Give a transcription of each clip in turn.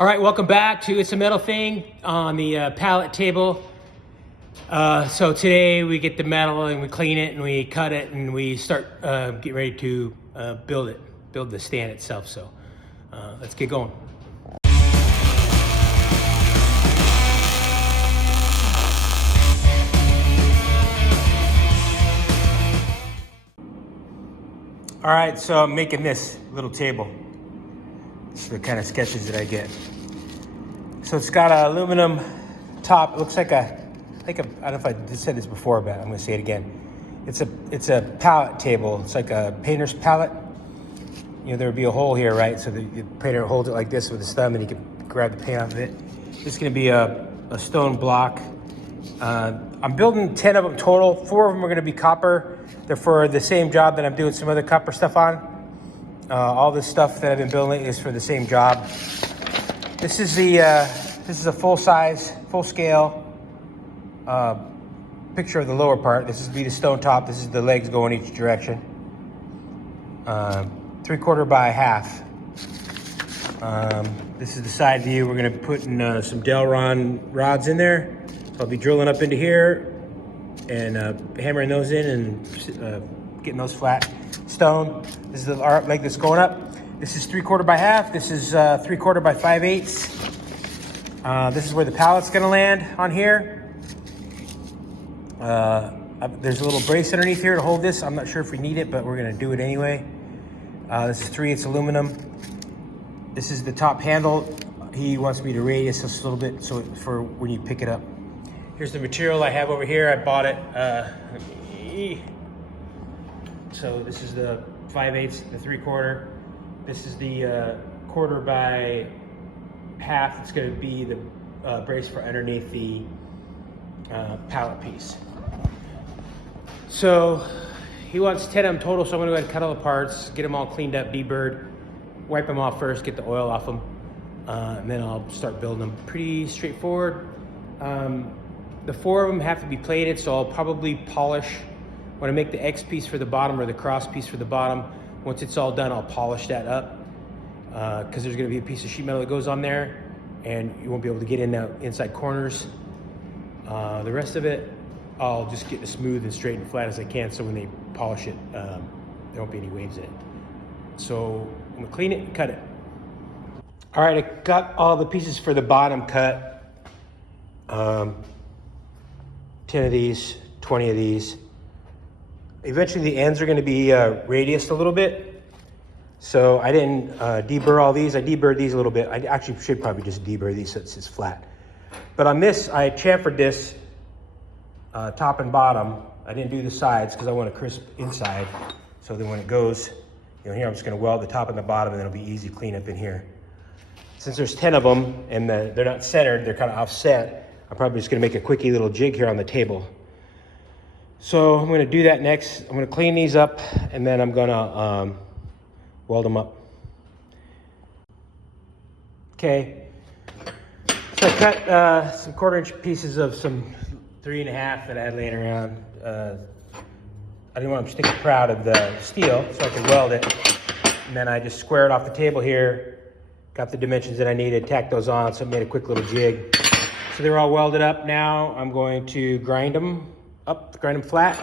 All right, welcome back to It's a Metal Thing on the Pallette Table. So today we get the metal and we clean it and we cut it and we start getting ready to build the stand itself. So let's get going. All right, so I'm making this little table. This is the kind of sketches that I get. So it's got an aluminum top. It looks like I don't know if I just said this before, but I'm gonna say it again. It's a pallet table. It's like a painter's palette. You know, there would be a hole here, right? So the painter holds it like this with his thumb and he can grab the paint off of it. This is gonna be a stone block. I'm building 10 of them total. 4 of them are gonna be copper. They're for the same job that I'm doing some other copper stuff on. All this stuff that I've been building is for the same job. This is a full size, full scale picture of the lower part. This is be the stone top. This is the legs going each direction. 3/4 by half. This is the side view. We're gonna put in some Delron rods in there. I'll be drilling up into here and hammering those in and getting those flat stone. This is the leg that's going up. This is 3/4 by half. This is 3/4 by 5/8. This is where the pallet's gonna land on here. There's a little brace underneath here to hold this. I'm not sure if we need it, but we're gonna do it anyway. This is 3/8 aluminum. This is the top handle. He wants me to radius this a little bit so for when you pick it up. Here's the material I have over here. I bought it. So this is the 5/8, the 3/4. This is the 1/4 by half. It's going to be the brace for underneath the pallet piece. So he wants 10 of them total, so I'm going to go ahead and cut all the parts, get them all cleaned up, deburred, wipe them off first, get the oil off them, and then I'll start building them. Pretty straightforward. The 4 of them have to be plated, so I'll probably polish. When I make the X piece for the bottom or the cross piece for the bottom, once it's all done, I'll polish that up because there's going to be a piece of sheet metal that goes on there and you won't be able to get in the inside corners. The rest of it, I'll just get as smooth and straight and flat as I can so when they polish it, there won't be any waves in it. So I'm going to clean it and cut it. All right, I got all the pieces for the bottom cut. 10 of these, 20 of these. Eventually the ends are going to be radiused a little bit. So I didn't deburr all these. I deburred these a little bit. I actually should probably just deburr these so it's just flat. But on this, I chamfered this top and bottom. I didn't do the sides because I want a crisp inside. So then when it goes, you know, here I'm just going to weld the top and the bottom and it'll be easy to clean up in here. Since there's 10 of them and they're not centered, they're kind of offset, I'm probably just going to make a quickie little jig here on the table. So I'm going to do that next. I'm going to clean these up and then I'm going to weld them up. Okay. So I cut some 1/4-inch pieces of some 3.5 that I had laying around. I didn't want them sticking proud of the steel so I could weld it. And then I just squared off the table here, got the dimensions that I needed, tacked those on, so I made a quick little jig. So they're all welded up now. I'm going to grind them up, grind them flat.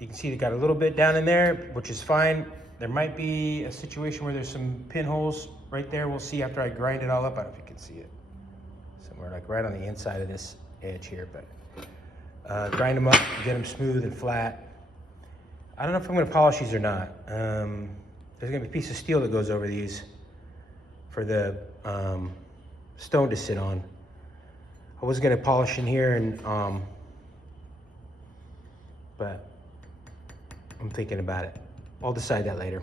You can see they got a little bit down in there, which is fine. There might be a situation where there's some pinholes right there. We'll see after I grind it all up. I don't know if you can see it. Somewhere like right on the inside of this edge here, but grind them up, get them smooth and flat. I don't know if I'm gonna polish these or not. There's gonna be a piece of steel that goes over these for the stone to sit on. I was gonna polish in here and but I'm thinking about it. I'll decide that later.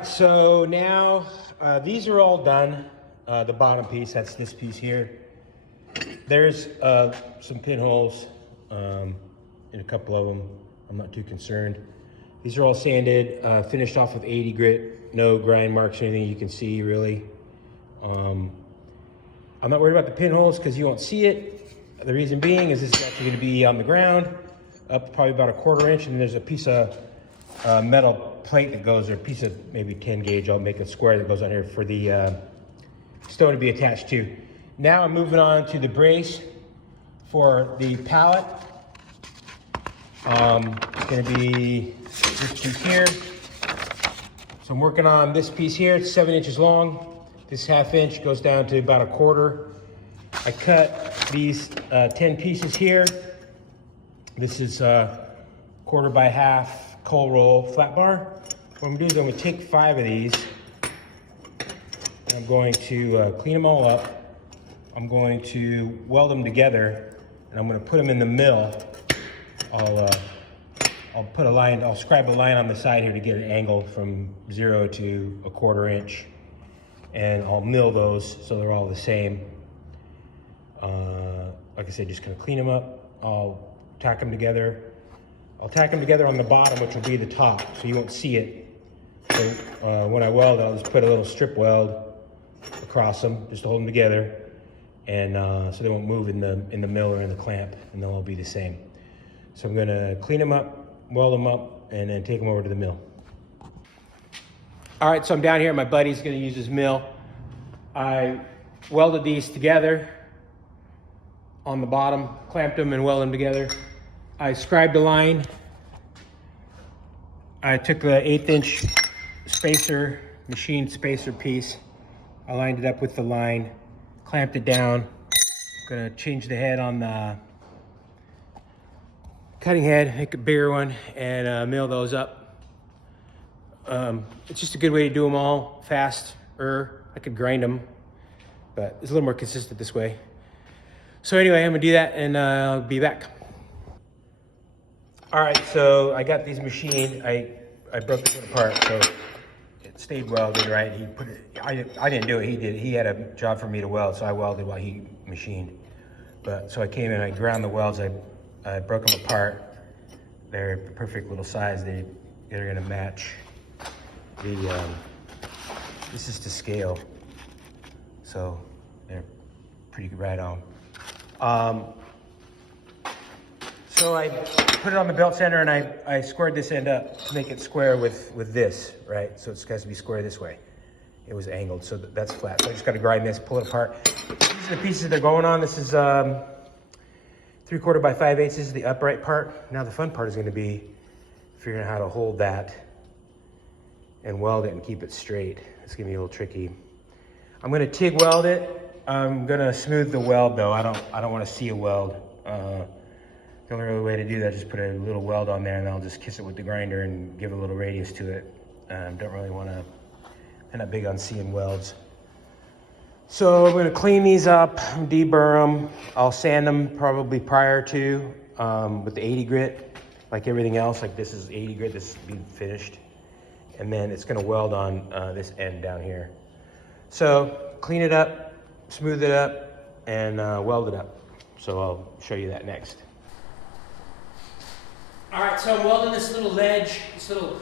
right, so now these are all done. The bottom piece, that's this piece here. There's some pinholes in a couple of them. I'm not too concerned. These are all sanded, finished off with 80 grit, no grind marks or anything you can see really. I'm not worried about the pinholes because you won't see it. The reason being is this is actually going to be on the ground, up probably about a 1/4 inch, and there's a piece of metal plate that goes, or a piece of maybe 10 gauge, I'll make a square that goes on here for the stone to be attached to. Now I'm moving on to the brace for the pallet. It's going to be this piece here. So I'm working on this piece here. It's 7 inches long. This 1/2 inch goes down to about a 1/4. I cut these 10 pieces here. This is 1/4 by 1/2 coal roll flat bar. What I'm going to do is I'm going to take 5 of these. And I'm going to clean them all up. I'm going to weld them together, and I'm going to put them in the mill. I'll put a line, I'll scribe a line on the side here to get an angle from 0 to a 1/4 inch. And I'll mill those so they're all the same. Like I said, just gonna clean them up. I'll tack them together. I'll tack them together on the bottom, which will be the top, so you won't see it. So when I weld, I'll just put a little strip weld across them, just to hold them together. And so they won't move in the mill or in the clamp, and they'll all be the same. So I'm gonna clean them up, weld them up, and then take them over to the mill. All right, so I'm down here, my buddy's gonna use his mill. I welded these together on the bottom, clamped them and welded them together. I scribed a line. I took the 1/8 inch spacer, machined spacer piece. I lined it up with the line, clamped it down. I'm gonna change the head on the cutting head, make a bigger one, and mill those up. It's just a good way to do them all faster. I could grind them, but it's a little more consistent this way. So anyway, I'm gonna do that, and I'll be back. All right, so I got these machined. I broke this one apart, so it stayed welded, right? He put it. I didn't do it. He did. He had a job for me to weld, so I welded while he machined. But so I came in, I ground the welds. I broke them apart. They're the perfect little size. They're gonna match the. This is to scale, so they're pretty right on. So I put it on the belt sander, and I squared this end up to make it square with this, right? So it's has to be square this way. It was angled, so that's flat. So I just got to grind this, pull it apart. These are the pieces they're going on. This is 3/4 by 5/8. This is the upright part. Now the fun part is going to be figuring out how to hold that and weld it and keep it straight. It's going to be a little tricky. I'm going to TIG weld it. I'm going to smooth the weld though. I don't want to see a weld. The only real way to do that is just put a little weld on there, and I'll just kiss it with the grinder and give a little radius to it. Don't really want to, I'm not big on seeing welds. So I'm going to clean these up, deburr them. I'll sand them probably prior to with the 80 grit, like everything else. Like this is 80 grit, this will be finished. And then it's going to weld on this end down here. So clean it up, smooth it up, and weld it up. So I'll show you that next. All right, so I'm welding this little ledge, this little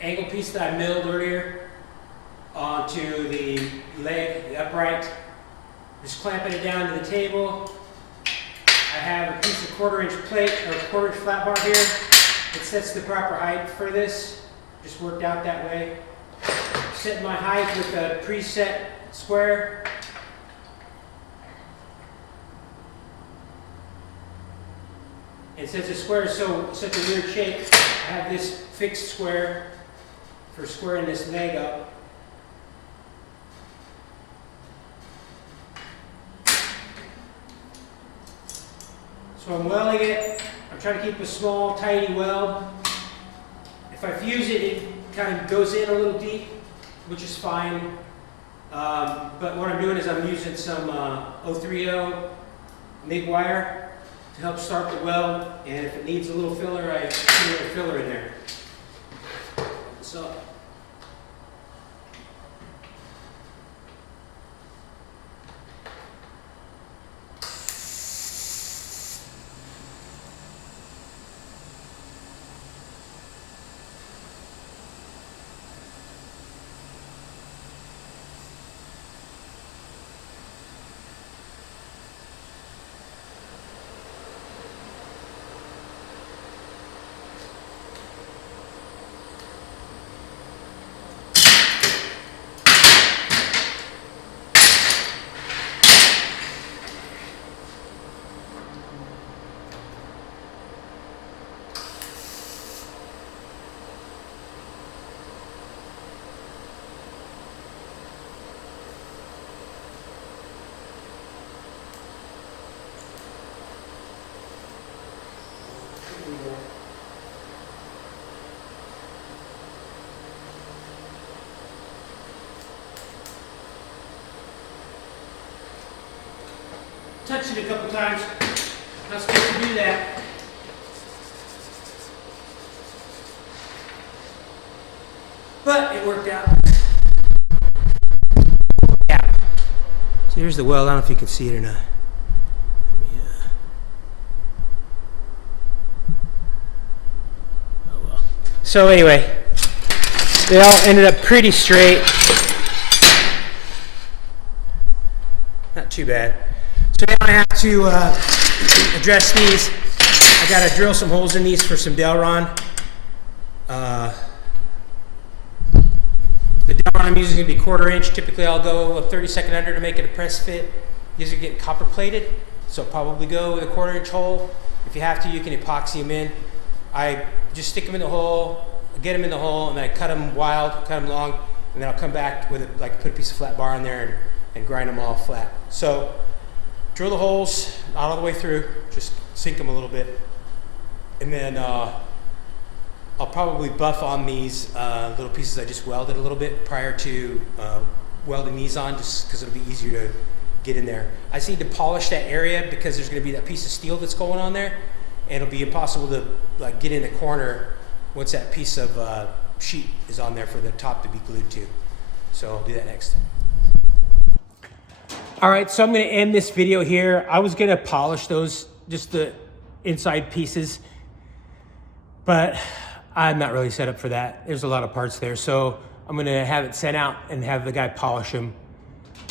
angle piece that I milled earlier onto the leg, the upright. Just clamping it down to the table. I have a piece of 1/4 inch plate or 1/4 inch flat bar here. It sets the proper height for this. Just worked out that way. Set my height with a preset square. And since the square is such a weird shape, I have this fixed square for squaring this leg up. So I'm welding it. I'm trying to keep a small, tidy weld. If I fuse it, it kind of goes in a little deep, which is fine. But what I'm doing is I'm using some 030 MIG wire to help start the weld, and if it needs a little filler, I put a little filler in there. So touched it a couple times. Not supposed to do that. But it worked out. Yeah. So here's the weld. I don't know if you can see it or not. Oh well. So anyway, they all ended up pretty straight. Not too bad. So now I have to address these. I gotta drill some holes in these for some Delron. The Delron I'm using is gonna be 1/4 inch. Typically I'll go a 32nd under to make it a press fit. These are getting copper plated, so probably go with a 1/4 inch hole. If you have to, you can epoxy them in. I just stick them in the hole, get them in the hole, and then I cut them wild, cut them long, and then I'll come back with it, like put a piece of flat bar in there and grind them all flat. So drill the holes, not all the way through, just sink them a little bit. And then I'll probably buff on these little pieces I just welded a little bit prior to welding these on, just because it'll be easier to get in there. I just need to polish that area because there's gonna be that piece of steel that's going on there, and it'll be impossible to like get in the corner once that piece of sheet is on there for the top to be glued to. So I'll do that next. All right, so I'm gonna end this video here. I was gonna polish those, just the inside pieces, but I'm not really set up for that. There's a lot of parts there. So I'm gonna have it sent out and have the guy polish them.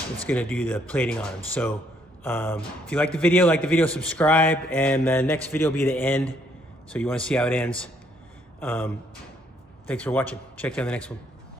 It's gonna do the plating on them. So if you like the video, subscribe, and the next video will be the end. So you wanna see how it ends. Thanks for watching. Check out the next one.